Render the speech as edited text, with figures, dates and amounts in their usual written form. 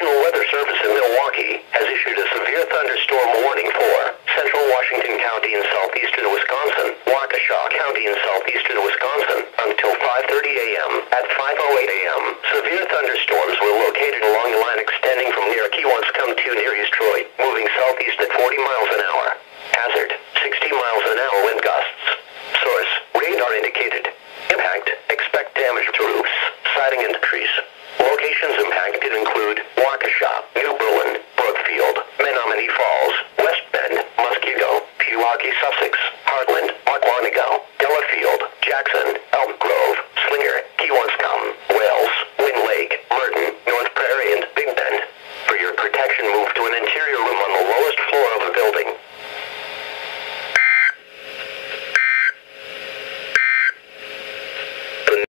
National Weather Service in Milwaukee has issued a severe thunderstorm warning for central Washington County in southeastern Wisconsin, Waukesha County in southeastern Wisconsin, until 5:30 a.m. At 5:08 a.m., severe thunderstorms were located along the line extending from near Keywonscombe to near East Troy, moving southeast at 40 miles an hour. Hazard, 60 miles an hour wind gusts. Source, radar indicated. Impact, expect damage to roofs, siding and trees. Locations impacted include Waukesha, New Berlin, Brookfield, Menominee Falls, West Bend, Muskego, Pewaukee, Sussex, Heartland, Aquanigo, Delafield, Jackson,